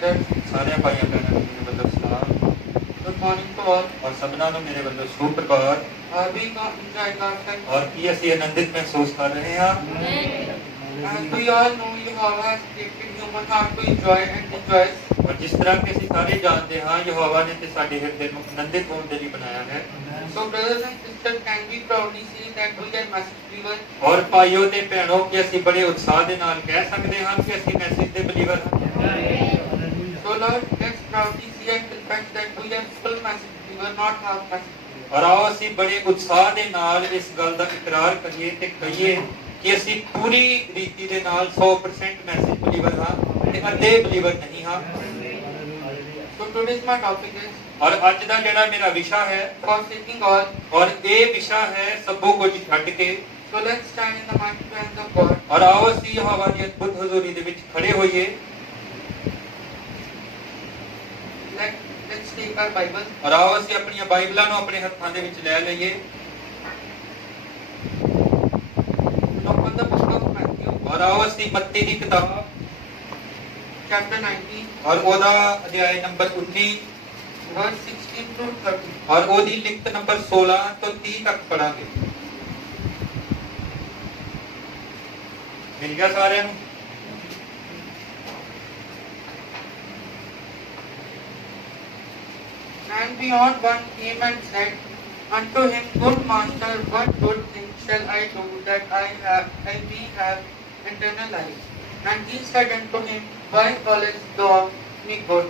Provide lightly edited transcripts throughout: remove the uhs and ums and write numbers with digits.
sisters, सारे भाइयों बहनों ਨੂੰ ਮੇਰੇ ਵੱਲੋਂ ਸਲਾਮ good morning to all. और सबना ਨੂੰ ਮੇਰੇ ਵੱਲੋਂ ਸ਼ੁਭ ਪ੍ਰਭਾਤ We enjoy God's time. और ਕੀ ਅਸੀਂ ਆਨੰਦਿਤ ਮਹਿਸੂਸ ਕਰ ਰਹੇ ਹਾਂ As we all know, Jehovah has created human heart to enjoy and rejoice. और जिस तरह कि ਅਸੀਂ ਸਾਰੇ ਜਾਣਦੇ ਹਾਂ ਯਹੋਵਾ ਨੇ ਤੇ ਸਾਡੇ ਹਿਰਦੇ ਨੂੰ ਆਨੰਦਿਤ ਹੋਣ ਦੇ ਲਈ ਬਣਾਇਆ ਹੈ So brothers and sisters, can we proudly say that we are message believers? और ਭਾਈਓ ਤੇ ਭੈਣੋ ਕਿ ਅਸੀਂ ਬੜੇ ਉਤਸ਼ਾਹ ਦੇ ਨਾਲ ਕਹਿ ਸਕਦੇ ਹਾਂ ਕਿ ਅਸੀਂ ਮੈਸੇਜ ਦੇ ਬਲੀਵਰ ਹਾਂ So Lord, let's proudly see and confess that we are full message believer, not half message believer. और आओ ਅਸੀਂ ਬੜੇ ਉਤਸ਼ਾਹ ਦੇ ਨਾਲ ਇਸ ਗੱਲ ਦਾ ਇਕਰਾਰ ਕਰੀਏ ਤੇ ਕਹੀਏ ਕਿ ਅਸੀਂ ਪੂਰੀ ਰੀਤੀ ਦੇ ਨਾਲ 100% ਮੈਸੇਜ ਬਲੀਵਰ ਹਾਂ ਤੇ ਅੱਧੇ ਬਲੀਵਰ ਨਹੀਂ ਹਾਂ So today's my topic is और ਅੱਜ ਦਾ ਜਿਹੜਾ ਮੇਰਾ ਵਿਸ਼ਾ ਹੈ forsaking all. और ਇਹ ਵਿਸ਼ਾ ਹੈ ਸਭੋ ਕੁਝ ਛੱਡ ਕੇ So let's stand in the mighty presence of God. और आओ ਅਸੀਂ ਯਹੋਵਾ ਦੀ ਅਦਭੁਤ ਹਜ਼ੂਰੀ ਦੇ ਵਿੱਚ ਖੜੇ ਹੋਈਏ Let's take our Bible. और आओ ਅਸੀਂ ਆਪਣੀਆਂ ਬਾਈਬਲਾਂ ਨੂੰ ਆਪਣੇ ਹੱਥਾਂ ਦੇ ਵਿੱਚ ਲੈ ਲਈਏ Open the book of Matthew, और आओ ਅਸੀਂ ਮੱਤੀ ਦੀ ਕਿਤਾਬ chapter 19, और ਉਹਦਾ ਅਧਿਆਇ ਨੰਬਰ 19 verse 16 to 30. और ਉਹਦੀ ਲਿਖਤ ਨੰਬਰ 16 ਤੋਂ 30 ਤੱਕ ਪੜਾਂਗੇ ਮਿਲ ਗਿਆ ਸਾਰਿਆਂ ਨੂੰ And beyond one came and said unto him, Good master, what good thing shall I do that I may have eternal life? And he said unto him, Why callest thou me good?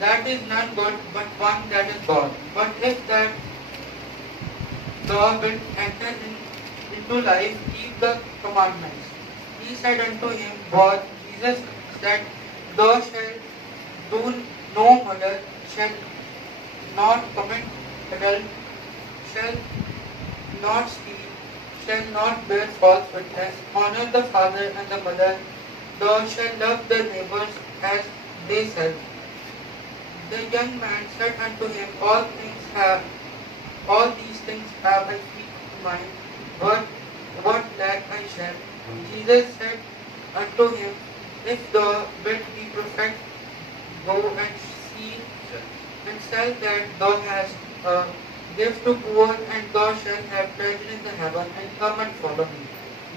That is none good, but one that is God. But if that thou wilt enter into life, keep the commandments. He said unto him, What? Jesus said, Thou shalt do no murder, shalt not commit adultery, shall not steal, shall not bear false witness, honor the father and the mother, thou shalt love the neighbors as thyself. The young man said unto him, All these things have I speak to mind, but what lack I shall? Jesus said unto him, If thou wilt be perfect, go and see and sell that thou hast, give to poor, and thou shalt have treasure in the heaven, and come and follow me.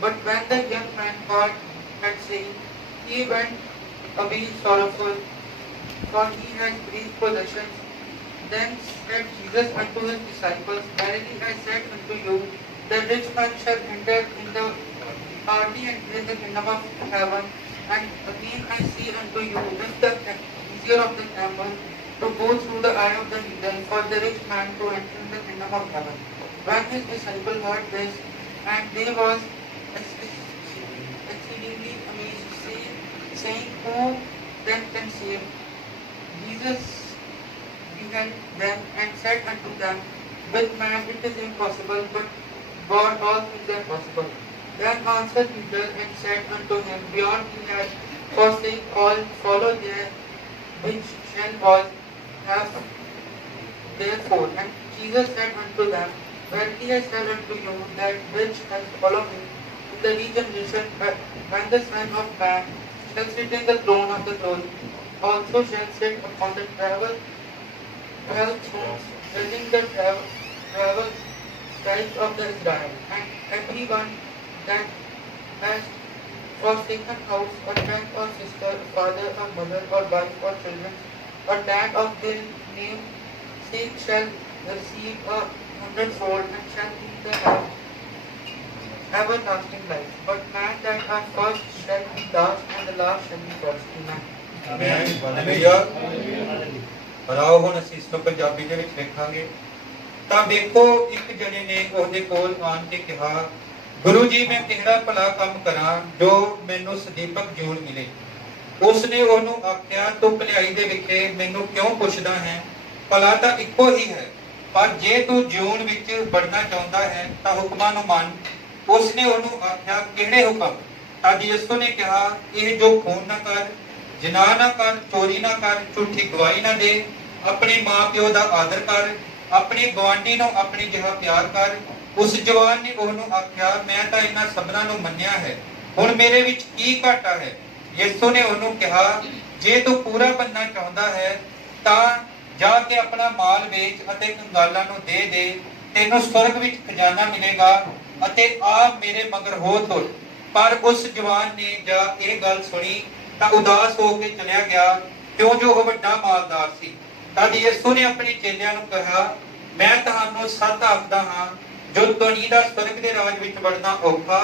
But when the young man heard that saying, he went away sorrowful, for he had great possessions. Then said Jesus unto his disciples, Verily I said unto you, the rich man shall enter in the hardly enter in the kingdom of heaven. And again I say unto you, if the easier of the camel to go through the eye of the needle for the rich man to enter in the kingdom of heaven. When his disciples heard this, and they was exceedingly amazed, saying, Who then can save? Jesus beheld them and said unto them, With man it is impossible, but God all things are possible. Then answered Peter and said unto him, Beyond he had forsaken all, follow there, which shall was have therefore. And Jesus said unto them, Verily I say unto you, that which shall follow me in the regeneration, when the Son of Man shall sit in the throne of the glory, also shall sit upon the 12 thrones, judging the 12 tribes of the Israel. And everyone that has forsaken house, or friend, or sister, father, or mother, or wife, or children, or that of their name sake shall receive 100-fold, and shall be the everlasting life. But man that are first shall be last, and the last shall be first. Amen. Amen hallelujah और आओ ਹੁਣ ਅਸੀਂ ਇਸ ਨੂੰ ਪੰਜਾਬੀ ਦੇ ਵਿੱਚ ਵੇਖਾਂਗੇ ਤਾਂ ਦੇਖੋ ਇੱਕ ਜਣੇ ਨੇ ਉਹਦੇ ਕੋਲ ਆਣ ਕੇ ਕਿਹਾ ਗੁਰੂ ਜੀ ਮੈਂ ਕਿਹੜਾ ਭਲਾ ਕੰਮ ਕਰਾਂ ਜੋ ਮੈਨੂੰ ਸਦੀਪਕ ਜੂਨ ਮਿਲੇ ਉਸਨੇ ਉਹਨੂੰ ਆਖਿਆ ਤੂੰ ਭਲਾਈ ਦੇ ਵਿਖੇ ਮੈਨੂੰ ਕਿਉਂ ਪੁੱਛਦਾ ਹੈ ਭਲਾ ਤਾਂ ਇੱਕੋ ਹੀ ਹੈ ਪਰ ਜੇ ਤੂੰ ਜੂਨ ਵਿੱਚ ਵੜਨਾ ਚਾਹੁੰਦਾ ਹੈ ਤਾਂ ਹੁਕਮਾਂ ਨੂੰ ਮੰਨ ਉਸਨੇ ਉਹਨੂੰ ਆਖਿਆ ਕਿਹੜੇ ਹੁਕਮ ਤਾਂ ਯਿਸੂ ਨੇ ਕਿਹਾ ਇਹ ਜੋ ਖੂਨ ਨਾ ਕਰ ਜਿਨਾ ਨਾ ਕਰ ਚੋਰੀ ਨਾ ਕਰ ਝੂਠੀ ਗਵਾਹੀ ਨਾ ਦੇ ਆਪਣੇ ਮਾਂ ਪਿਓ ਦਾ ਆਦਰ ਕਰ ਆਪਣੇ ਗਵਾਂਢੀ ਨੂੰ ਆਪਣੀ ਜਿਹਾ ਪਿਆਰ ਕਰ ਉਸ ਜਵਾਨ ਨੇ ਉਹਨੂੰ ਆਖਿਆ ਮੈਂ ਤਾਂ ਇਹਨਾਂ ਸਭਨਾਂ ਨੂੰ ਮੰਨਿਆ ਹੈ ਹੁਣ ਮੇਰੇ ਵਿੱਚ ਕੀ ਘਾਟਾ ਹੈ ਯਿਸੂ ਨੇ ਉਹਨੂੰ ਕਿਹਾ ਜੇ ਤੂੰ ਪੂਰਾ ਬਣਨਾ ਚਾਹੁੰਦਾ ਹੈ ਤਾਂ ਜਾ ਕੇ ਆਪਣਾ ਮਾਲ ਵੇਚ ਅਤੇ ਕੰਗਾਲਾਂ ਨੂੰ ਦੇ ਦੇ, ਤੈਨੂੰ ਸਵਰਗ ਵਿੱਚ ਖਜ਼ਾਨਾ ਮਿਲੇਗਾ, ਅਤੇ ਆ ਮੇਰੇ ਮਗਰ ਹੋ ਤੁਰ। ਪਰ ਉਸ ਜਵਾਨ ਨੇ ਜਾ ਇਹ ਗੱਲ ਸੁਣੀ ਤਾਂ ਉਦਾਸ ਹੋ ਕੇ ਚਲਿਆ ਗਿਆ, ਕਿਉਂ ਜੋ ਉਹ ਵੱਡਾ ਮਾਲਦਾਰ ਸੀ। ਤਦ ਯਿਸੂ ਨੇ ਆਪਣੇ ਚੇਲਿਆਂ ਨੂੰ ਕਿਹਾ, ਮੈਂ ਤੁਹਾਨੂੰ ਸੱਚ ਆਖਦਾ ਹਾਂ, ਜੋ ਧਨੀ ਦਾ ਸਵਰਗ ਦੇ ਰਾਜ ਵਿੱਚ ਵੜਨਾ ਔਖਾ।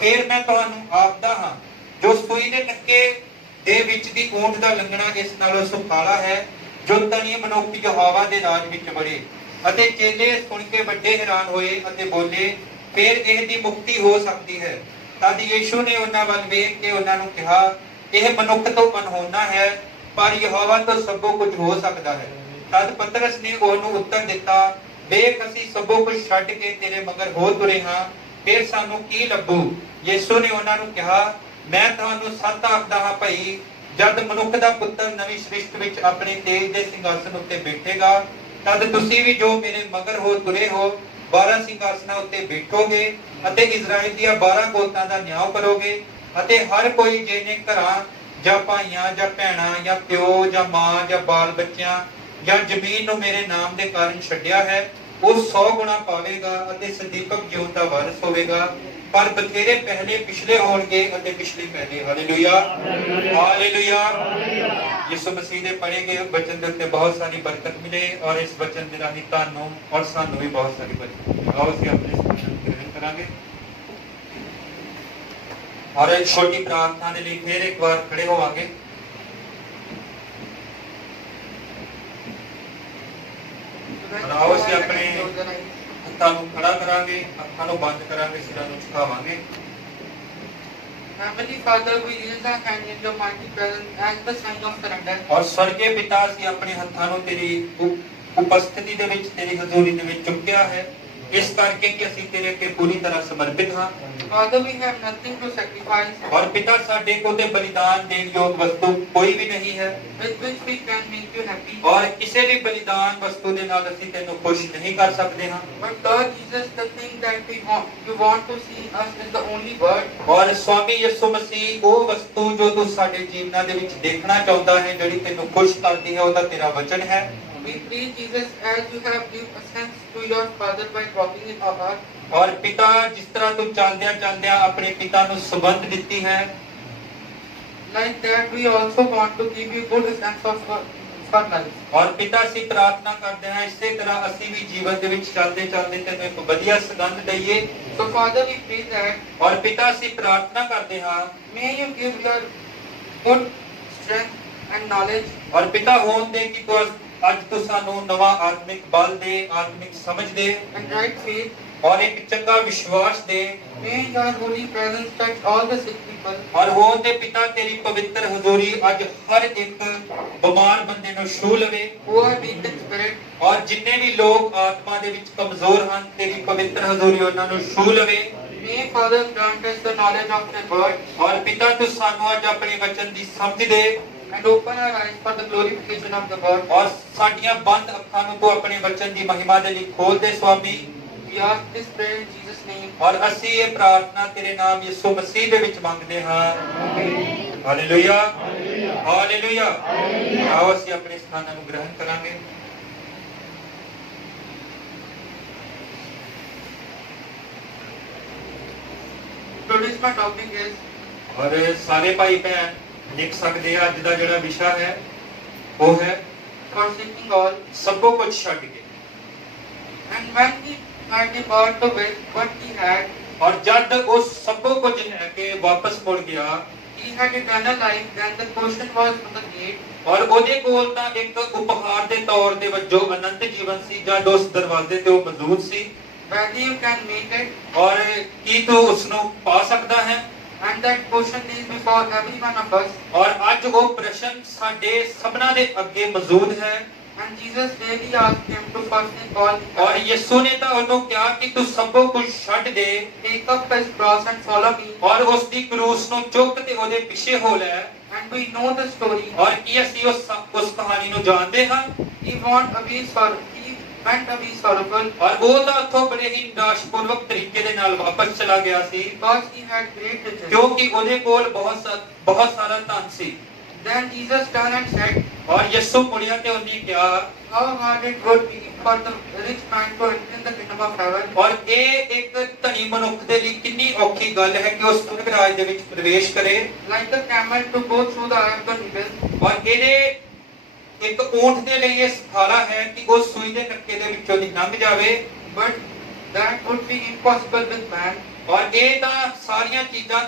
ਫਿਰ ਮੈਂ ਤੁਹਾਨੂੰ ਆਖਦਾ ਹਾਂ, ਜੋ ਸੂਈ ਦੇ ਟੱਕੇ ਦੇ ਵਿੱਚ ਦੀ ਊਂਠ ਦਾ ਲੰਘਣਾ ਇਸ ਨਾਲੋਂ ਸੁਖਾਲਾ ਹੈ, ਜੋ ਧਨੀ ਮਨੁੱਖ ਯਹੋਵਾ ਦੇ ਰਾਜ ਵਿੱਚ ਵੜੇ। ਅਤੇ ਚੇਲੇ ਸੁਣ ਕੇ ਵੱਡੇ ਹੈਰਾਨ ਹੋਏ ਅਤੇ ਬੋਲੇ, ਫਿਰ ਇਹ ਦੀ ਮੁਕਤੀ ਹੋ ਸਕਦੀ ਹੈ। ਤਦ ਯਿਸੂ ਨੇ ਉਹਨਾਂ ਵੱਲ ਵੇਖ ਕੇ ਉਹਨਾਂ ਨੂੰ ਕਿਹਾ, ਇਹ ਮਨੁੱਖ ਤੋਂ ਅਨਹੋਣਾ ਹੈ, ਪਰ ਯਹੋਵਾ ਤੋਂ ਸਭੋ ਕੁਝ ਹੋ ਸਕਦਾ ਹੈ। ਤਦ ਪਤਰਸ ਨੇ ਉਹਨੂੰ ਉੱਤਰ ਦਿੱਤਾ, ਵੇਖ ਅਸੀਂ ਸਭੋ ਕੁਝ ਛੱਡ ਕੇ ਤੇਰੇ ਮਗਰ ਹੋ ਤੁਰੇ ਹਾਂ, ਫਿਰ ਸਾਨੂੰ ਕੀ ਲੱਭੂ? ਯਿਸੂ ਨੇ ਉਹਨਾਂ ਨੂੰ ਕਿਹਾ, ਮੈਂ ਤੁਹਾਨੂੰ ਸੱਚ ਆਖਦਾ ਹਾਂ ਭਾਈ, ਜਦ ਮਨੁੱਖ ਦਾ ਪੁੱਤਰ ਨਵੀਂ ਸ੍ਰਿਸ਼ਟ ਵਿੱਚ ਆਪਣੇ ਤੇਜ ਦੇ ਸਿੰਘਾਸਨ ਉੱਤੇ ਬੈਠੇਗਾ, ਤਦ ਤੁਸੀਂ ਵੀ ਜੋ ਮੇਰੇ ਮਗਰ ਹੋ ਤੁਰੇ ਹੋ 12 ਸਿੰਘਾਸਨਾਂ ਉੱਤੇ ਬੈਠੋਗੇ ਅਤੇ ਇਜ਼ਰਾਈਲ ਦੀਆਂ 12 ਗੋਤਾਂ ਦਾ ਨਿਆਂ ਕਰੋਗੇ। ਅਤੇ ਹਰ ਕੋਈ ਜਿਹਨੇ ਘਰਾਂ ਜਾਂ ਭਾਈਆਂ ਜਾਂ ਭੈਣਾਂ ਜਾਂ ਪਿਓ ਜਾਂ ਮਾਂ ਜਾਂ ਬਾਲ ਬੱਚਿਆਂ ਜਾਂ ਜ਼ਮੀਨ ਨੂੰ ਮੇਰੇ ਨਾਮ ਦੇ ਕਾਰਨ ਛੱਡਿਆ ਹੈ, ਉਹ 100 ਗੁਣਾ ਪਾਵੇਗਾ ਅਤੇ ਸਦੀਪਕ ਜੀਵਨ ਦਾ ਵਾਰਸ ਹੋਵੇਗਾ। ਪਰ ਬਥੇਰੇ ਪਹਿਲੇ ਪਿਛਲੇ ਹੋਣਗੇ ਅਤੇ ਪਿਛਲੇ ਪਹਿਲੇ। Hallelujah, hallelujah. ਯਿਸੂ ਮਸੀਹ ਦੇ ਪੜ੍ਹੇ ਗਏ ਬਚਨ ਦੇ ਉੱਤੇ ਬਹੁਤ ਸਾਰੀ ਬਰਕਤ ਮਿਲੇ, ਔਰ ਇਸ ਬਚਨ ਦੇ ਰਾਹੀਂ ਤੁਹਾਨੂੰ ਔਰ ਸਾਨੂੰ ਵੀ ਬਹੁਤ ਸਾਰੀ ਬਰਕਤ ਮਿਲੇ। ਆਓ ਅਸੀਂ ਆਪਣੇ ਸਮਾਨ ਗ੍ਰਹਿਣ ਕਰਾਂਗੇ ਔਰ ਇੱਕ ਛੋਟੀ ਪ੍ਰਾਰਥਨਾ ਦੇ ਲਈ ਫਿਰ ਇੱਕ ਵਾਰ ਖੜੇ ਹੋਵਾਂਗੇ। ਆਓ ਅਸੀਂ ਆਪਣੇ ਹੱਥਾਂ ਨੂੰ ਖੜਾ ਕਰਾਂਗੇ, ਅੱਖਾਂ ਨੂੰ ਬੰਦ ਕਰਾਂਗੇ, ਸਿਰਾਂ ਨੂੰ ਝੁਕਾਵਾਂਗੇ। Heavenly Father, we raise our hand in your mighty presence as the sign of surrender. ਔਰ ਸਵਰਗੀ ਪਿਤਾ, ਅਸੀਂ ਆਪਣੇ ਹੱਥਾਂ ਨੂੰ ਤੇਰੀ ਉਪਸਥਿਤੀ ਦੇ ਵਿੱਚ, ਤੇਰੀ ਹਜ਼ੂਰੀ ਦੇ ਵਿੱਚ ਚੁੱਕਿਆ ਹੈ, ਇਸ ਕਰਕੇ ਕਿ ਅਸੀਂ ਤੇਰੇ ਅੱਗੇ ਪੂਰੀ ਤਰ੍ਹਾਂ ਸਮਰਪਿਤ ਹਾਂ। Father, we have nothing to sacrifice. ਔਰ ਪਿਤਾ, ਸਾਡੇ ਕੋਲ ਤੇ ਬਲੀਦਾਨ ਦੇਣ ਯੋਗ ਵਸਤੂ ਕੋਈ ਵੀ ਨਹੀਂ ਹੈ, with which we can make you happy. ਔਰ ਕਿਸੇ ਵੀ ਬਲੀਦਾਨ ਵਸਤੂ ਦੇ ਨਾਲ ਅਸੀਂ ਤੈਨੂੰ ਖੁਸ਼ ਨਹੀਂ ਕਰ ਸਕਦੇ ਹਾਂ। But Lord Jesus, the thing that you want to see us is the only word. ਔਰ ਸਵਾਮੀ ਯਿਸੂ ਮਸੀਹ, ਉਹ ਵਸਤੂ ਜੋ ਤੂੰ ਸਾਡੇ ਜੀਵਨਾਂ ਦੇ ਵਿੱਚ ਦੇਖਣਾ ਚਾਹੁੰਦਾ ਹੈ, ਜਿਹੜੀ ਤੈਨੂੰ ਖੁਸ਼ ਕਰਦੀ ਹੈ, ਉਹਦਾ ਤੇਰਾ ਵਚਨ ਹੈ। We pray, Jesus, as you have given a sense to your Father by walking in our heart. ਔਰ ਪਿਤਾ, ਜਿਸ ਤਰ੍ਹਾਂ ਤੂੰ ਚਾਹੁੰਦਿਆਂ ਚਾਹੁੰਦਿਆਂ ਆਪਣੇ ਪਿਤਾ ਨੂੰ ਸੁਗੰਧ ਦਿੱਤੀ ਹੈ, Like that, we also want to give you good sense of for life. ਔਰ ਪਿਤਾ, ਅਸੀਂ ਪ੍ਰਾਰਥਨਾ ਕਰਦੇ ਹਾਂ ਇਸੇ ਤਰ੍ਹਾਂ ਅਸੀਂ ਵੀ ਜੀਵਨ ਦੇ ਵਿੱਚ ਚੱਲਦੇ ਚੱਲਦੇ ਤੈਨੂੰ ਇੱਕ ਵਧੀਆ ਸੁਗੰਧ ਦਈਏ। So Father, we pray that. ਔਰ ਪਿਤਾ, ਅਸੀਂ ਪ੍ਰਾਰਥਨਾ ਕਰਦੇ ਹਾਂ, May you give your good strength and knowledge. ਔਰ ਪਿਤਾ ਹੋਣ ਦੇ ਕਿ ਤੂੰ ਅੱਜ ਤੂੰ ਸਾਨੂੰ ਨਵਾਂ ਆਤਮਿਕ ਬਲ ਦੇ, ਆਤਮਿਕ ਸਮਝ ਦੇ, And right faith. ਔਰ ਇੱਕ ਚੰਗਾ ਵਿਸ਼ਵਾਸ ਦੇ। May your holy presence touch all the sick people. ਔਰ ਹੋਣ ਦੇ ਪਿਤਾ, ਤੇਰੀ ਪਵਿੱਤਰ ਹਜ਼ੂਰੀ ਅੱਜ ਹਰ ਇੱਕ ਬਿਮਾਰ ਬੰਦੇ ਨੂੰ ਛੂ ਲਵੇ। Who are weak in spirit. ਔਰ ਜਿੰਨੇ ਵੀ ਲੋਕ ਆਤਮਾ ਦੇ ਵਿੱਚ ਕਮਜ਼ੋਰ ਹਨ, ਤੇਰੀ ਪਵਿੱਤਰ ਹਜ਼ੂਰੀ ਉਹਨਾਂ ਨੂੰ ਛੂ ਲਵੇ। May Father grant us the knowledge of your word. ਔਰ ਪਿਤਾ, ਤੂੰ ਸਾਨੂੰ ਅੱਜ ਆਪਣੇ ਵਚਨ ਦੀ ਸਮਝ ਦੇ, And open our eyes for the glorification of the word. ਔਰ ਸਾਡੀਆਂ ਬੰਦ ਅੱਖਾਂ ਨੂੰ ਤੂੰ ਆਪਣੇ ਵਚਨ ਦੀ ਮਹਿਮਾ ਦੇ ਲਈ ਖੋਲ ਦੇ Swami. We ask this prayer in Jesus' name. ਔਰ ਅਸੀਂ ਇਹ ਪ੍ਰਾਰਥਨਾ ਤੇਰੇ ਨਾਮ ਯਿਸੂ ਮਸੀਹ ਦੇ ਵਿੱਚ ਮੰਗਦੇ ਹਾਂ। Hallelujah, hallelujah. ਆਓ ਅਸੀਂ ਆਪਣੇ ਸਥਾਨਾਂ ਨੂੰ ਗ੍ਰਹਿਣ ਕਰਾਂਗੇ। Today's my topic is ਔਰ ਸਾਰੇ ਭਾਈ ਭੈਣ ਲਿਖ ਸਕਦੇ ਆ, ਅੱਜ ਦਾ ਜਿਹੜਾ ਵਿਸ਼ਾ ਹੈ ਉਹ ਹੈ forsaking all. ਸਭੋ ਕੁਝ ਛੱਡ ਕੇ। And when he had departed with what he had, ਔਰ ਜਦ ਉਹ ਸਭੋ ਕੁਝ ਲੈ ਕੇ ਵਾਪਸ ਮੁੜ ਗਿਆ, he had eternal life. Then the question was on the gate. ਔਰ ਉਹਦੇ ਕੋਲ ਤਾਂ ਇੱਕ ਉਪਹਾਰ ਦੇ ਤੌਰ ਦੇ ਵਜੋਂ ਅਨੰਤ ਜੀਵਨ ਸੀ, ਜਦ ਉਸ ਦਰਵਾਜ਼ੇ ਤੇ ਉਹ ਮੌਜੂਦ ਸੀ। Whether you can make it. ਔਰ ਕੀ ਤੂੰ ਉਸ ਨੂੰ ਪਾ ਸਕਦਾ ਹੈ? And that question is before every one of us. ਔਰ ਅੱਜ ਉਹ ਪ੍ਰਸ਼ਨ ਸਾਡੇ ਸਭਨਾਂ ਦੇ ਅੱਗੇ ਮੌਜੂਦ ਹੈ। And Jesus really asked him to forsake all. ਔਰ ਯਿਸੂ ਨੇ ਤਾਂ ਉਹਨੂੰ ਕਿਹਾ ਕਿ ਤੂੰ ਸਭੋ ਕੁਝ ਛੱਡ ਦੇ, Take up his cross and follow me. ਔਰ ਉਸ ਦੀ ਕਰੂਸ ਨੂੰ ਚੁੱਕ ਤੇ ਉਹਦੇ ਪਿੱਛੇ ਹੋ ਲੈ। And we know the story. ਔਰ ਕੀ ਅਸੀਂ ਉਸ ਕਹਾਣੀ ਨੂੰ ਜਾਣਦੇ ਹਾਂ? He went away sorrowful. ਔਰ ਉਹ ਤਾਂ ਉੱਥੋਂ ਬੜੇ ਹੀ ਨਿਰਾਸ਼ਪੂਰਵਕ ਤਰੀਕੇ ਦੇ ਨਾਲ ਵਾਪਸ ਚਲਾ ਗਿਆ ਸੀ, Because he had great riches. ਕਿਉਂਕਿ ਉਹਦੇ ਕੋਲ ਬਹੁਤ ਸਾਰਾ ਧਨ ਸੀ। Then Jesus turned and said, ਔਰ ਯਿਸੂ ਮੁੜਿਆ ਤੇ ਉਹਨੇ ਕਿਹਾ how hard it would be for the rich man to enter in the kingdom of heaven. ਔਰ ਇਹ ਇੱਕ ਧਨੀ ਮਨੁੱਖ ਦੇ ਲਈ ਕਿੰਨੀ ਔਖੀ ਗੱਲ ਹੈ ਕਿ ਉਹ ਸਵਰਗ ਰਾਜ ਦੇ ਵਿੱਚ ਪ੍ਰਵੇਸ਼ ਕਰੇ। Like a camel to go through the eye of the needle. ਔਰ ਇਹਦੇ ਇੱਕ ਊਂਠ ਦੇ ਲਈ ਇਹ ਸਖਾਲਾ ਹੈ ਕਿ ਉਹ ਸੂਈ ਦੇ ਨੱਕੇ ਦੇ ਵਿੱਚੋਂ ਦੀ ਲੰਘ ਜਾਵੇ। But that would be impossible with man. ਔਰ ਇਹ ਤਾਂ ਸਾਰੀਆਂ ਚੀਜ਼ਾਂ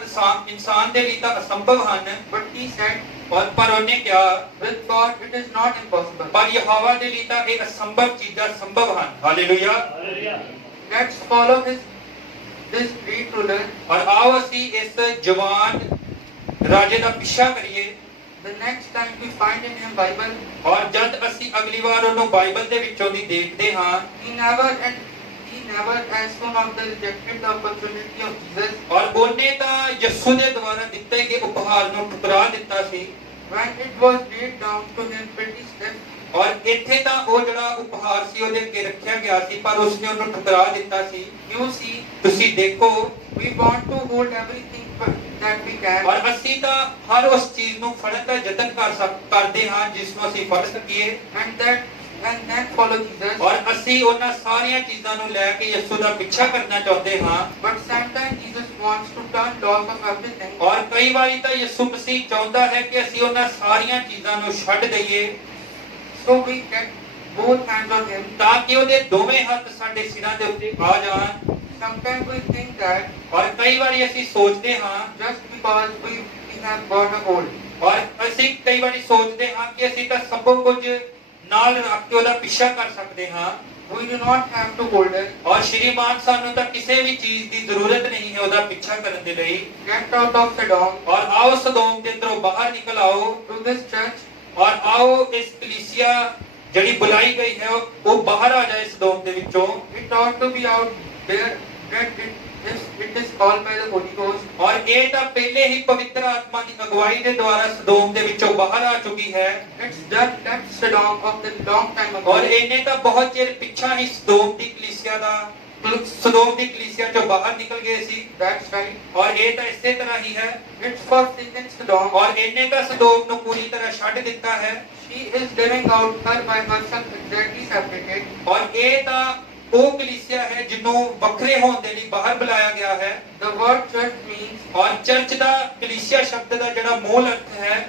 ਇਨਸਾਨ ਦੇ ਲਈ ਤਾਂ ਅਸੰਭਵ ਹਨ। But he said, ਔਰ ਪਰ ਉਹਨੇ ਕਿਹਾ with God it is not impossible. ਪਰ ਯਹੋਵਾ ਦੇ ਲਈ ਤਾਂ ਇਹ ਅਸੰਭਵ ਚੀਜ਼ਾਂ ਸੰਭਵ ਹਨ। Hallelujah. Let's follow this great ruler. ਔਰ ਆਓ ਅਸੀਂ ਇਸ ਜਵਾਨ ਰਾਜੇ ਦਾ ਪਿੱਛਾ ਕਰੀਏ। The next time we find in him Bible, ਔਰ ਜਦ ਅਸੀਂ ਅਗਲੀ ਵਾਰ ਉਹਨੂੰ ਬਾਈਬਲ ਦੇ ਵਿੱਚੋਂ ਦੀ ਦੇਖਦੇ ਹਾਂ he never as soon as they rejected the opportunity of Jesus. ਔਰ ਉਹਨੇ ਤਾਂ ਯਿਸੂ ਦੇ ਦੁਆਰਾ ਦਿੱਤੇ ਗਏ ਉਪਹਾਰ ਨੂੰ ਠੁਕਰਾ ਦਿੱਤਾ ਸੀ। When it was laid down to him pretty steps, ਔਰ ਇੱਥੇ ਤਾਂ ਉਹ ਜਿਹੜਾ ਉਪਹਾਰ ਸੀ ਉਹਦੇ ਅੱਗੇ ਰੱਖਿਆ ਗਿਆ ਸੀ ਪਰ ਉਸਨੇ ਉਹਨੂੰ ਠੁਕਰਾ ਦਿੱਤਾ ਸੀ। you see, ਤੁਸੀਂ ਦੇਖੋ we want to hold everything that we can. ਔਰ ਅਸੀਂ ਤਾਂ ਹਰ ਉਸ ਚੀਜ਼ ਨੂੰ ਫੜਨ ਦਾ ਯਤਨ ਕਰਦੇ ਹਾਂ ਜਿਸ ਨੂੰ ਅਸੀਂ ਫੜ ਸਕੀਏ And then follow Jesus. ਔਰ ਅਸੀਂ ਉਹਨਾਂ ਸਾਰੀਆਂ ਚੀਜ਼ਾਂ ਨੂੰ ਲੈ ਕੇ ਯਿਸੂ ਦਾ ਪਿੱਛਾ ਕਰਨਾ ਚਾਹੁੰਦੇ ਹਾਂ। But sometimes Jesus wants to turn loss of everything. ਔਰ ਕਈ ਵਾਰੀ ਤਾਂ ਯਿਸੂ ਮਸੀਹ ਚਾਹੁੰਦਾ ਹੈ ਕਿ ਅਸੀਂ ਉਹਨਾਂ ਸਾਰੀਆਂ ਚੀਜ਼ਾਂ ਨੂੰ ਛੱਡ ਦਈਏ So we get both hands on him. ਤਾਂ ਕਿ ਉਹਦੇ ਦੋਵੇਂ ਹੱਥ ਸਾਡੇ ਸਿਰਾਂ ਦੇ ਉੱਤੇ ਆ ਜਾਣ। Sometimes we think that ਔਰ ਕਈ ਵਾਰੀ ਅਸੀਂ ਸੋਚਦੇ ਹਾਂ just because we have got a hold. ਔਰ ਅਸੀਂ ਕਈ ਵਾਰੀ ਸੋਚਦੇ ਹਾਂ ਕਿ ਅਸੀਂ ਤਾਂ ਸਭ ਕੁਝ ਨਾਲ ਰੱਖ ਕੇ ਉਹਦਾ ਪਿੱਛਾ ਕਰ ਸਕਦੇ ਹਾਂ। We do not have to hold it. ਔਰ ਸ਼੍ਰੀਮਾਨ ਸਾਨੂੰ ਤਾਂ ਕਿਸੇ ਵੀ ਚੀਜ਼ ਦੀ ਜ਼ਰੂਰਤ ਨਹੀਂ ਹੈ ਉਹਦਾ ਪਿੱਛਾ ਕਰਨ ਦੇ ਲਈ। Get out of Sodom. ਔਰ ਆਓ ਸਦੋਮ ਦੇ ਅੰਦਰੋਂ ਬਾਹਰ ਨਿਕਲ ਆਓ To this church, ਔਰ ਆਓ ਇਸ ਕਲੀਸਿਆ ਜਿਹੜੀ ਬੁਲਾਈ ਗਈ ਹੈ ਉਹ ਬਾਹਰ ਆ ਜਾਏ ਸਦੋਮ ਦੇ ਵਿੱਚੋਂ। it ought to be out there. That it is called by the Holy Ghost. ਔਰ ਇਹ ਤਾਂ ਪਹਿਲੇ ਹੀ ਪਵਿੱਤਰ ਆਤਮਾ ਦੀ ਅਗਵਾਈ ਦੇ ਦੁਆਰਾ ਸਦੋਮ ਦੇ ਵਿੱਚੋਂ ਬਾਹਰ ਆ ਚੁੱਕੀ ਹੈ। It's that Sodom of the long time ago. ਔਰ ਇਹਨੇ ਤਾਂ ਬਹੁਤ ਚਿਰ ਪਿੱਛਾ ਹੀ ਸਦੋਮ ਦੀ ਕਲੀਸਿਆ ਚੋਂ ਬਾਹਰ ਨਿਕਲ ਗਏ ਸੀ। That's right. ਔਰ ਇਹ ਤਾਂ ਇਸੇ ਤਰ੍ਹਾਂ ਹੀ ਹੈ। It's forsaken Sodom. ਔਰ ਇਹਨੇ ਤਾਂ ਸਦੋਮ ਨੂੰ ਪੂਰੀ ਤਰ੍ਹਾਂ ਛੱਡ ਦਿੱਤਾ ਹੈ। She is living out her by herself exactly separated. ਔਰ ਇਹ ਤਾਂ ਉਹ ਕਲੀਸਿਆ ਹੈ ਜਿਹਨੂੰ ਵੱਖਰੇ ਹੋਣ ਦੇ ਲਈ ਬਾਹਰ ਬੁਲਾਇਆ ਗਿਆ ਹੈ। The word church means ਔਰ ਚਰਚ ਦਾ ਕਲੀਸਿਆ ਸ਼ਬਦ ਦਾ ਜਿਹੜਾ ਮੂਲ ਅਰਥ ਹੈ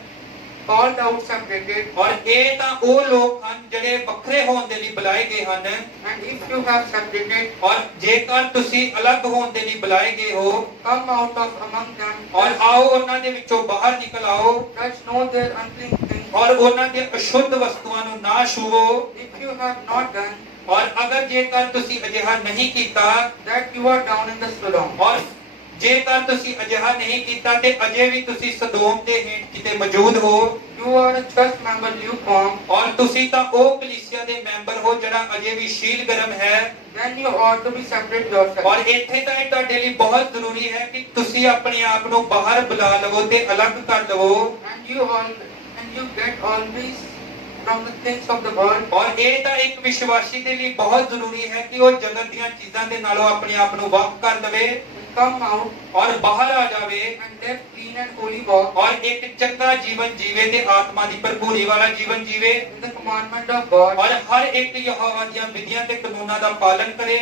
called out, separated. ਔਰ ਇਹ ਤਾਂ ਉਹ ਲੋਕ ਹਨ ਜਿਹੜੇ ਵੱਖਰੇ ਹੋਣ ਦੇ ਲਈ ਬੁਲਾਏ ਗਏ ਹਨ। And if you have separated, ਔਰ ਜੇਕਰ ਤੁਸੀਂ ਅਲੱਗ ਹੋਣ ਦੇ ਲਈ ਬੁਲਾਏ ਗਏ ਹੋ come out of among them. ਔਰ ਆਓ ਉਹਨਾਂ ਦੇ ਵਿੱਚੋਂ ਬਾਹਰ ਨਿਕਲ ਆਓ Touch no their unclean things. ਔਰ ਉਹਨਾਂ ਦੀਆਂ ਅਸ਼ੁੱਧ ਵਸਤੂਆਂ ਨੂੰ ਨਾ ਛੂਵੋ। If you have not done ਔਰ ਅਗਰ ਜੇਕਰ ਤੁਸੀਂ ਅਜਿਹਾ ਨਹੀਂ ਕੀਤਾ that, you are down in the Sodom. ਔਰ ਜੇਕਰ ਤੁਸੀਂ ਅਜਿਹਾ ਨਹੀਂ ਕੀਤਾ ਤੇ ਅਜੇ ਵੀ ਤੁਸੀਂ ਸਦੋਮ ਦੇ ਹੇਠ ਕਿਤੇ ਮੌਜੂਦ ਹੋ। You are a church member lukewarm. ਔਰ ਤੁਸੀਂ ਤਾਂ ਉਹ ਕਲੀਸਿਆ ਦੇ ਮੈਂਬਰ ਹੋ ਜਿਹੜਾ ਅਜੇ ਵੀ ਸ਼ੀਲ ਗਰਮ ਹੈ। Then you ought to be separate yourself. ਔਰ ਇੱਥੇ ਤਾਂ ਇਹ ਤੁਹਾਡੇ ਲਈ ਬਹੁਤ ਜ਼ਰੂਰੀ ਹੈ ਕਿ ਤੁਸੀਂ ਆਪਣੇ ਆਪ ਨੂੰ ਬਾਹਰ ਬੁਲਾ ਲਵੋ ਤੇ ਅਲੱਗ ਕਰ ਲਵੋ। And you get always from the things of the world. ਔਰ ਇਹ ਤਾਂ ਇੱਕ ਵਿਸ਼ਵਾਸੀ ਦੇ ਲਈ ਬਹੁਤ ਜ਼ਰੂਰੀ ਹੈ ਕਿ ਉਹ ਜਗਤ ਦੀਆਂ ਚੀਜ਼ਾਂ ਦੇ ਨਾਲੋਂ ਆਪਣੇ ਆਪ ਨੂੰ ਵੱਖ ਕਰ ਲਵੇ Come out ਔਰ ਬਾਹਰ ਆ ਜਾਵੇ and live clean and holy walk ਔਰ ਇੱਕ ਚੰਗਾ ਜੀਵਨ ਜੀਵੇ ਤੇ ਆਤਮਾ ਦੀ ਭਰਪੂਰੀ ਵਾਲਾ ਜੀਵਨ ਜੀਵੇ in the commandment of God. ਔਰ ਹਰ ਇੱਕ ਯਹੋਵਾ ਦੀਆਂ ਵਿਧੀਆਂ ਤੇ ਕਾਨੂੰਨਾਂ ਦਾ ਪਾਲਨ ਕਰੇ।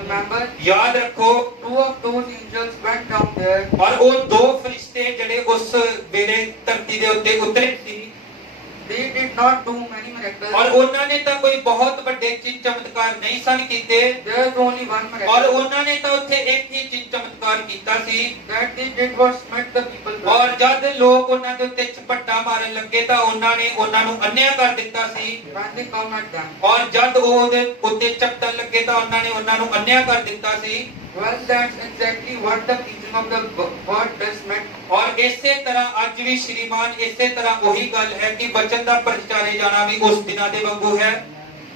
Remember, ਯਾਦ ਰੱਖੋ 2 of those angels went down there. ਔਰ ਉਹ ਦੋ ਫਰਿਸ਼ਤੇ ਜਿਹੜੇ ਉਸ ਵੇਲੇ ਧਰਤੀ ਦੇ ਉੱਤੇ ਉਤਰੇ ਸੀ They did not do many miracles. ਔਰ ਉਹਨਾਂ ਨੇ ਤਾਂ ਕੋਈ ਬਹੁਤ ਵੱਡੇ ਚੀਜ਼ ਚਮਤਕਾਰ ਨਹੀਂ ਸਨ ਕੀਤੇ There is only one ਔਰ miracle. ਉਹਨਾਂ ਨੇ ਤਾਂ ਉੱਥੇ ਇੱਕ ਹੀ ਚੀਜ਼ ਚਮਤਕਾਰ ਕੀਤਾ ਸੀ। That they did was smite the people. ਔਰ ਜਦ ਲੋਕ ਉਹਨਾਂ ਦੇ ਉੱਤੇ ਝਪੱਟਾ ਮਾਰਨ ਲੱਗੇ ਤਾਂ ਉਹਨਾਂ ਨੇ ਉਹਨਾਂ ਨੂੰ ਅੰਨ੍ਹਿਆ ਕਰ ਦਿੱਤਾ ਸੀ। When they come at them. ਔਰ ਜਦ ਉਹ ਉਹਦੇ ਉੱਤੇ ਝਪਟਣ ਲੱਗੇ ਤਾਂ ਉਹਨਾਂ ਨੇ ਉਹਨਾਂ ਨੂੰ ਅੰਨ੍ਹਿਆ ਕਰ ਦਿੱਤਾ ਸੀ। Well, that's exactly what the preaching of the word does meant. ਔਰ ਇਸੇ ਤਰ੍ਹਾਂ ਅੱਜ ਵੀ ਸ਼੍ਰੀਮਾਨ ਇਸੇ ਤਰ੍ਹਾਂ ਉਹੀ ਗੱਲ ਹੈ ਕਿ ਵਚਨ ਦਾ ਪ੍ਰਚਾਰੇ ਜਾਣਾ ਵੀ ਉਸ ਦਿਨਾਂ ਦੇ ਵਾਂਗੂ ਹੈ।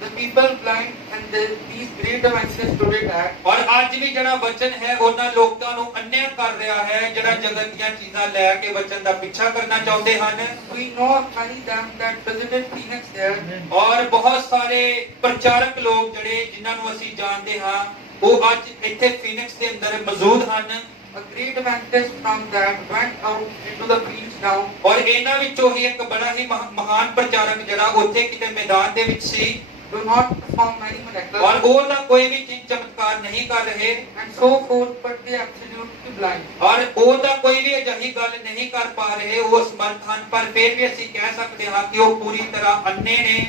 The people blind and these great evangelists today act. ਔਰ ਅੱਜ ਵੀ ਜਿਹੜਾ ਵਚਨ ਹੈ ਉਹਨਾਂ ਲੋਕਾਂ ਨੂੰ ਅੰਨ੍ਹਿਆ ਕਰ ਰਿਹਾ ਹੈ ਜਿਹੜਾ ਜਗਤ ਦੀਆਂ ਚੀਜ਼ਾਂ ਲੈ ਕੇ ਵਚਨ ਦਾ ਪਿੱਛਾ ਕਰਨਾ ਚਾਹੁੰਦੇ ਹਨ। We know of many them that visited Phoenix there. ਔਰ ਬਹੁਤ ਸਾਰੇ ਪ੍ਰਚਾਰਕ ਲੋਕ ਜਿਹੜੇ ਜਿਨ੍ਹਾਂ ਨੂੰ ਅਸੀਂ ਜਾਣਦੇ ਹਾਂ ਉਹ ਅੱਜ ਇੱਥੇ ਫੀਨਿਕਸ ਦੇ ਅੰਦਰ ਮੌਜੂਦ ਹਨ। A great evangelist from that went out into the fields now. ਔਰ ਇਹਨਾਂ ਵਿੱਚੋਂ ਹੀ ਇੱਕ ਬੜਾ ਹੀ ਮਹਾਨ ਪ੍ਰਚਾਰਕ ਜਿਹੜਾ ਉੱਥੇ ਕਿਤੇ ਮੈਦਾਨ ਦੇ ਵਿੱਚ ਸੀ Do not perform many ਔਰ miracles ਉਹ ਤਾਂ ਕੋਈ ਵੀ ਚੀਜ਼ ਚਮਤਕਾਰ ਨਹੀਂ ਕਰ ਰਹੇ and so forth, but they are absolutely blind. ਔਰ ਉਹ ਤਾਂ ਕੋਈ ਵੀ ਅਜਿਹੀ ਗੱਲ ਨਹੀਂ ਕਰ ਪਾ ਰਹੇ ਉਹ ਸਮਰਥ ਹਨ ਪਰ ਫਿਰ ਵੀ ਅਸੀਂ ਕਹਿ ਸਕਦੇ ਹਾਂ ਕਿ ਉਹ ਪੂਰੀ ਤਰ੍ਹਾਂ ਅੰਨੇ ਨੇ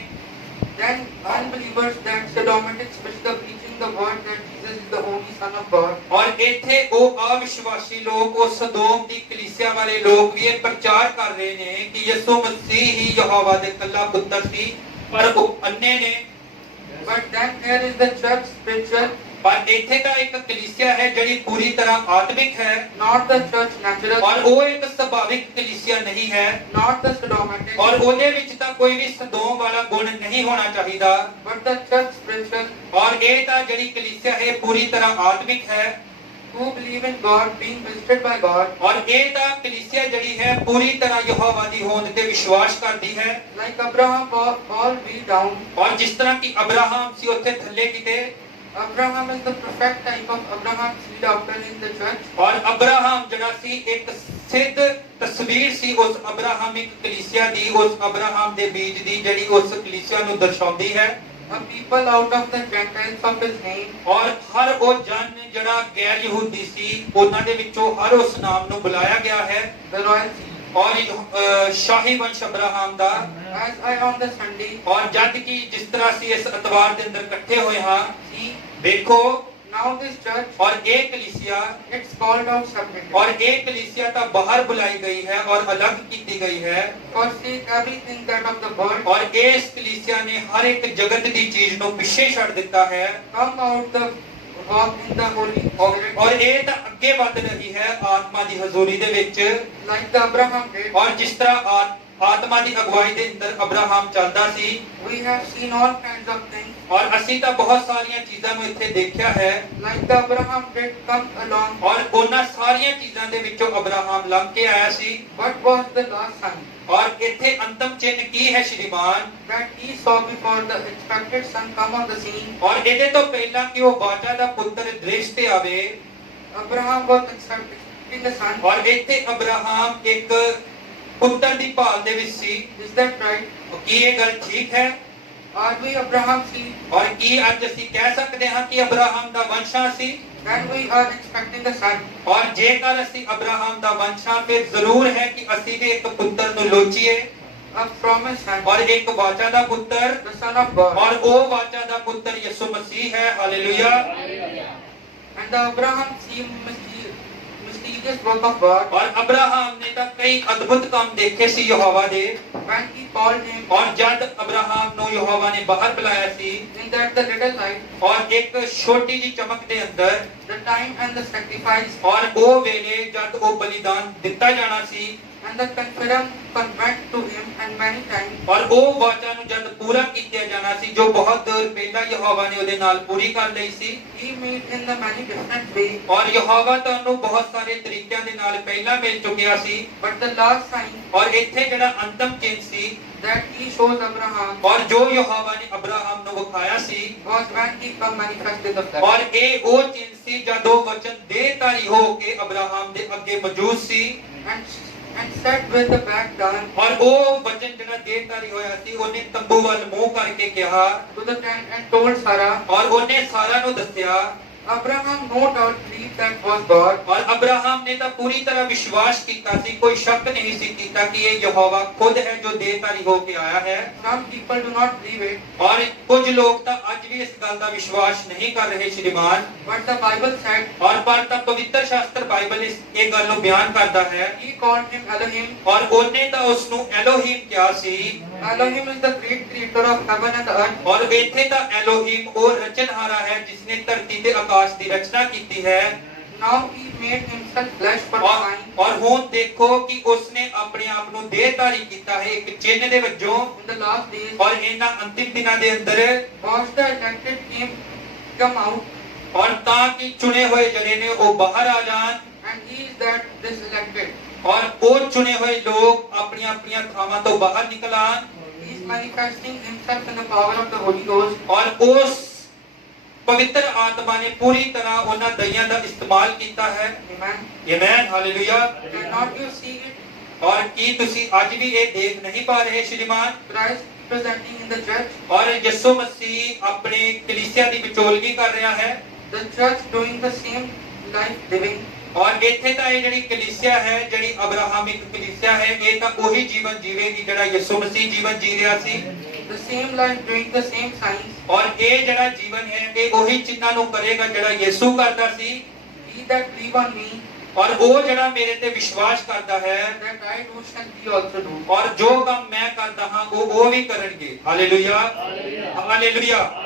Then unbelievers, that Sodomitics, which the preaching the word that Jesus is the only Son of God, ਔਰ ਇੱਥੇ ਉਹ ਅਵਿਸ਼ਵਾਸੀ ਲੋਕ ਉਹ ਸਦੋਮ ਦੀ ਕਲੀਸਿਆ ਵਾਲੇ ਲੋਕ ਵੀ ਇਹ ਪ੍ਰਚਾਰ ਕਰ ਰਹੇ ਨੇ ਕਿ ਯਿਸੂ ਮਸੀਹ ਹੀ ਯਹੋਵਾ ਦੇ ਇਕੱਲਾ ਪੁੱਤਰ ਸੀ ਪਰ ਉਹ ਅੰਨੇ ਨੇ but then there is the church spiritual, ਪਰ ਇੱਥੇ ਤਾਂ ਇੱਕ ਕਲੀਸਿਆ ਹੈ ਜਿਹੜੀ ਪੂਰੀ ਤਰ੍ਹਾਂ ਆਤਮਿਕ ਹੈ not the church natural, ਔਰ ਉਹ ਇੱਕ ਸੁਭਾਵਿਕ ਕਲੀਸਿਆ ਨਹੀਂ ਹੈ not the Sodomitics, ਔਰ ਉਹਦੇ ਵਿੱਚ ਤਾਂ ਕੋਈ ਵੀ ਸਦੋਮ ਵਾਲਾ ਗੁਣ ਨਹੀਂ ਹੋਣਾ ਚਾਹੀਦਾ but the church spiritual, ਔਰ ਇਹ ਤਾਂ ਜਿਹੜੀ ਕਲੀਸਿਆ ਹੈ ਪੂਰੀ ਤਰ੍ਹਾਂ ਆਤਮਿਕ ਹੈ who believe in God, being visited by God, ਔਰ ਇਹ ਤਾਂ ਕਲੀਸਿਆ ਜਿਹੜੀ ਹੈ ਪੂਰੀ ਤਰ੍ਹਾਂ ਯਹੋਵਾ ਦੀ ਹੋਂਦ ਤੇ ਵਿਸ਼ਵਾਸ ਕਰਦੀ ਹੈ like Abraham, all be down. ਔਰ ਜਿਸ ਤਰ੍ਹਾਂ ਕਿ ਅਬਰਾਹਮ ਸੀ ਉੱਥੇ ਥੱਲੇ ਕਿਤੇ Abraham is the perfect type of Abraham's seed after in the church. ਔਰ ਅਬਰਾਹਮ ਜਿਹੜਾ ਸੀ ਇੱਕ ਸਿੱਧ ਤਸਵੀਰ ਸੀ ਉਸ ਅਬਰਾਹਮਿਕ ਕਲੀਸਿਆ ਦੀ ਉਸ ਅਬਰਾਹਮ ਦੇ ਬੀਜ ਦੀ ਜਿਹੜੀ ਉਸ ਕਲੀਸਿਆ ਨੂੰ ਦਰਸਾਉਂਦੀ ਹੈ A people out of the Gentiles of his name, ਔਰ ਹਰ ਉਹ ਜਨ ਜਿਹੜਾ ਗੈਰ ਯਹੂਦੀ ਸੀ ਉਹਨਾਂ ਦੇ ਵਿੱਚੋਂ ਹਰ ਉਸ ਨਾਮ ਨੂੰ ਬੁਲਾਇਆ ਗਿਆ ਹੈ the royal seed. ਔਰ ਸ਼ਾਹੀ ਵੰਸ਼ Abraham the As I on the Sunday ਔਰ ਜਦ ਕਿ ਜਿਸ ਤਰ੍ਹਾਂ ਅਸੀਂ ਇਸ ਐਤਵਾਰ ਦੇ ਅੰਦਰ ਇਕੱਠੇ ਹੋਏ ਹਾਂ see, ਵੇਖੋ now this church, ਔਰ ਇਹ ਕਲੀਸਿਆ it's called out submitted. ਔਰ ਇਹ ਕਲੀਸਿਆ ਤਾਂ ਬਾਹਰ ਬੁਲਾਈ ਗਈ ਹੈ ਔਰ ਅਲੱਗ ਕੀਤੀ ਗਈ ਹੈ Forsake everything that of the world, ਔਰ ਇਸ ਕਲੀਸਿਆ ਨੇ ਹਰ ਇੱਕ ਜਗਤ ਦੀ ਚੀਜ਼ ਨੂੰ ਪਿੱਛੇ ਛੱਡ ਦਿੱਤਾ ਹੈ come out the walk in the Holy Spirit, ਔਰ ਇਹ ਤਾਂ ਅੱਗੇ ਵੱਧ ਰਹੀ ਹੈ ਆਤਮਾ ਦੀ ਹਜ਼ੂਰੀ ਦੇ ਵਿੱਚ like the Abraham did. ਔਰ ਜਿਸ ਤਰ੍ਹਾਂ ਆਤਮਾ ਦੀ ਅਗਵਾਈ ਦੇ ਅੰਦਰ ਅਬਰਾਹਮ ਚੱਲਦਾ ਸੀ We have seen all kinds of things, ਔਰ ਅਸੀਂ ਤਾਂ ਬਹੁਤ ਸਾਰੀਆਂ ਚੀਜ਼ਾਂ ਨੂੰ ਇੱਥੇ ਦੇਖਿਆ ਹੈ like the Abraham did come along. ਔਰ ਉਹਨਾਂ ਸਾਰੀਆਂ ਚੀਜ਼ਾਂ ਦੇ ਵਿੱਚੋਂ ਅਬਰਾਹਮ ਲੰਘ ਕੇ ਆਇਆ ਸੀ What was the last sign ਔਰ ਇੱਥੇ ਅੰਤਮ ਚਿੰਨ੍ਹ ਕੀ ਹੈ ਸ਼੍ਰੀਮਾਨ that he saw before the expected son come on the scene? ਔਰ ਇਹਦੇ ਤੋਂ ਪਹਿਲਾਂ ਕਿ ਉਹ ਵਾਚਾ ਦਾ ਪੁੱਤਰ ਦ੍ਰਿਸ਼ ਤੇ ਆਵੇ Abraham was expecting a son. ਔਰ ਇੱਥੇ ਅਬਰਾਹਮ ਇੱਕ ਪੁੱਤਰ ਦੀ ਭਾਲ ਦੇ ਵਿੱਚ ਸੀ Is that right? ਕੀ ਇਹ ਗੱਲ ਠੀਕ ਹੈ Are we Abraham's seed? ਔਰ ਕੀ ਅੱਜ ਅਸੀਂ ਕਹਿ ਸਕਦੇ ਹਾਂ ਕਿ ਅਬਰਾਹਮ ਦਾ ਵੰਸ਼ਾ ਸੀ Then we are expecting a son. ਔਰ ਜੇਕਰ ਅਸੀਂ ਅਬਰਾਹਮ ਦਾ ਵੰਸ਼ਾ ਫਿਰ ਜ਼ਰੂਰ ਹੈ ਕਿ ਅਸੀਂ ਵੀ ਇੱਕ ਪੁੱਤਰ ਨੂੰ ਲੋਚੀਏ A promised son. ਔਰ ਇੱਕ ਵਾਚਾ ਦਾ ਪੁੱਤਰ The son of God. ਔਰ ਉਹ ਵਾਚਾ ਦਾ ਪੁੱਤਰ ਯਿਸੂ ਮਸੀਹ ਹੈ hallelujah And the Abraham seen mysterious work of God ਔਰ ਅਬਰਾਹਮ ਨੇ ਤਾਂ ਕਈ ਅਦਭੁਤ ਕੰਮ ਦੇਖੇ ਸੀ ਯਹੋਵਾ ਦੇ when he called him ਔਰ ਜਦ ਅਬਰਾਹਮ ਨੂੰ ਯਹੋਵਾ ਨੇ ਬਾਹਰ ਬੁਲਾਇਆ ਸੀ in that the little light, ਔਰ ਇੱਕ ਛੋਟੀ ਜੀ ਚਮਕ ਦੇ ਅੰਦਰ the time and the sacrifice ਔਰ ਉਹ ਵੇਲੇ ਜਦ ਉਹ ਬਲੀਦਾਨ ਦਿੱਤਾ ਜਾਣਾ ਸੀ and the convent to him and many times ਔਰ ਉਹ ਵਾਚਾ ਨੂੰ ਜਦ ਪੂਰਾ ਕੀਤਾ ਜਾਣਾ ਸੀ ਜੋ ਬਹੁਤ ਦੇਰ ਪਹਿਲਾਂ ਯਹੋਵਾ ਨੇ ਉਹਦੇ ਨਾਲ ਪੂਰੀ ਕਰ ਲਈ ਸੀ he made in the many different ways. ਔਰ ਯਹੋਵਾ ਤੁਹਾਨੂੰ ਬਹੁਤ ਸਾਰੇ ਤਰੀਕਿਆਂ ਦੇ ਨਾਲ ਪਹਿਲਾਂ ਮਿਲ ਚੁੱਕਿਆ ਸੀ But the last sign ਔਰ ਇੱਥੇ ਜਿਹੜਾ ਅੰਤਮ ਚਿੰਨ੍ਹ ਸੀ that he shows Abraham ਔਰ ਜੋ ਯਹੋਵਾ ਨੇ ਅਬਰਾਹਮ ਨੂੰ ਵਿਖਾਇਆ ਸੀ was when he come manifested the flesh. ਔਰ ਇਹ ਉਹ ਚਿੰਨ੍ਹ ਸੀ ਜਦ ਉਹ ਵਚਨ ਦੇਹਧਾਰੀ ਹੋ ਕੇ ਅਬਰਾਹਮ ਦੇ ਅੱਗੇ ਮੌਜੂਦ ਸੀ And sat with the back done ਔਰ ਉਹ ਵਚਨ ਜਿਹੜਾ ਦੇਹਧਾਰੀ ਹੋਇਆ ਸੀ ਉਹਨੇ ਤੰਬੂ ਵੱਲ ਮੂੰਹ ਕਰਕੇ ਕਿਹਾ to the tent and told Sarah, ਔਰ ਉਹਨੇ ਸਾਰਾ ਨੂੰ ਦੱਸਿਆ Abraham no doubt believed that was God. ਔਰ ਅਬਰਾਹਮ ਨੇ ਤਾਂ ਪੂਰੀ ਤਰ੍ਹਾਂ ਵਿਸ਼ਵਾਸ ਕੀਤਾ ਸੀ ਕੋਈ ਸ਼ੱਕ ਨਹੀਂ ਸੀ ਕੀਤਾ ਕਿ ਇਹ ਯਹੋਵਾ ਖੁਦ ਹੈ ਜੋ ਦੇਹਧਾਰੀ ਹੋ ਕੇ ਆਇਆ ਹੈ Some people do not believe it, ਔਰ ਕੁਝ ਲੋਕ ਤਾਂ ਅੱਜ ਵੀ ਇਸ ਗੱਲ ਦਾ ਵਿਸ਼ਵਾਸ ਨਹੀਂ ਕਰ ਰਹੇ ਸ਼੍ਰੀਮਾਨ but the Bible said ਔਰ ਪਰ ਤਾਂ ਪਵਿੱਤਰ ਸ਼ਾਸਤਰ ਬਾਈਬਲ ਇਹ ਗੱਲ ਨੂੰ ਬਿਆਨ ਕਰਦਾ ਹੈ he called him Elohim. ਔਰ ਉਹਨੇ ਤਾਂ ਉਸ ਨੂੰ ਐਲੋਹੀਮ ਕਿਹਾ ਸੀ Elohim is the great creator of heaven and earth. ਔਰ ਇੱਥੇ ਤਾਂ ਐਲੋਹੀਮ ਉਹ ਰਚਨਹਾਰਾ ਹੈ ਜਿਸ ਨੇ ਧਰਤੀ ਤੇ ਆਕਾਸ਼ ਦੀ ਰਚਨਾ ਕੀਤੀ ਹੈ Now he made himself flesh for a sign ਔਰ ਹੁਣ ਦੇਖੋ ਕਿ ਉਸਨੇ ਆਪਣੇ ਆਪ ਨੂੰ ਦੇਹਧਾਰੀ ਕੀਤਾ ਹੈ ਇੱਕ ਚਿੰਨ੍ਹ ਦੇ ਵਜੋਂ in the last days. ਔਰ ਇਹਨਾਂ ਅੰਤਿਮ ਦਿਨਾਂ ਦੇ ਅੰਦਰ Was the elected come out, ਔਰ ਤਾਂ ਕਿ ਚੁਣੇ ਹੋਏ ਜਿਹੜੇ ਨੇ ਉਹ ਬਾਹਰ ਆ ਜਾਣ and he is that this elected. ਔਰ ਉਹ ਚੁਣੇ ਹੋਏ ਲੋਕ ਆਪਣੀਆਂ ਆਪਣੀਆਂ ਥਾਵਾਂ ਤੋਂ ਬਾਹਰ ਨਿਕਲ ਆਣ He is manifesting himself in the power of the Holy Ghost. ਔਰ ਉਸ ਪਵਿੱਤਰ ਆਤਮਾ ਨੇ ਪੂਰੀ ਤਰ੍ਹਾਂ ਉਹਨਾਂ ਦਈਆਂ ਦਾ ਇਸਤੇਮਾਲ ਕੀਤਾ ਹੈ। Amen. Amen, hallelujah. Cannot you see it? ਔਰ ਕੀ ਤੁਸੀਂ ਅੱਜ ਵੀ ਇਹ ਦੇਖ ਨਹੀਂ ਪਾ ਰਹੇ ਸ਼੍ਰੀਮਾਨ? Christ presenting in the church, ਔਰ ਯਿਸੂ ਮਸੀਹ ਆਪਣੇ ਕਲੀਸਿਆ ਦੀ ਵਿਚੋਲਗੀ ਕਰ ਰਿਹਾ ਹੈ। the church doing the same life living, ਔਰ ਇੱਥੇ ਤਾਂ ਇਹ ਜਿਹੜੀ ਕਲੀਸਿਆ ਹੈ, ਜਿਹੜੀ ਅਬਰਾਹਮਿਕ ਕਲੀਸਿਆ ਹੈ, ਇਹ ਤਾਂ ਉਹੀ ਜੀਵਨ ਜੀਵੇਗੀ ਜਿਹੜਾ ਯਿਸੂ ਮਸੀਹ ਜੀਵਨ ਜੀ ਰਿਹਾ ਸੀ। the same life doing the same signs. ਔਰ ਇਹ ਜਿਹੜਾ ਜੀਵਨ ਹੈ ਇਹ ਉਹੀ ਚਿੰਨ੍ਹਾਂ ਨੂੰ ਕਰੇਗਾ ਜਿਹੜਾ ਯਿਸੂ ਕਰਦਾ ਸੀ। He that believe on me, ਔਰ ਉਹ ਜਿਹੜਾ ਮੇਰੇ ਤੇ ਵਿਸ਼ਵਾਸ ਕਰਦਾ ਹੈ, that I do shall he also do. ਔਰ ਜੋ ਕੰਮ ਮੈਂ ਕਰਦਾ ਹਾਂ ਉਹ ਵੀ ਕਰਨਗੇ। Hallelujah, hallelujah.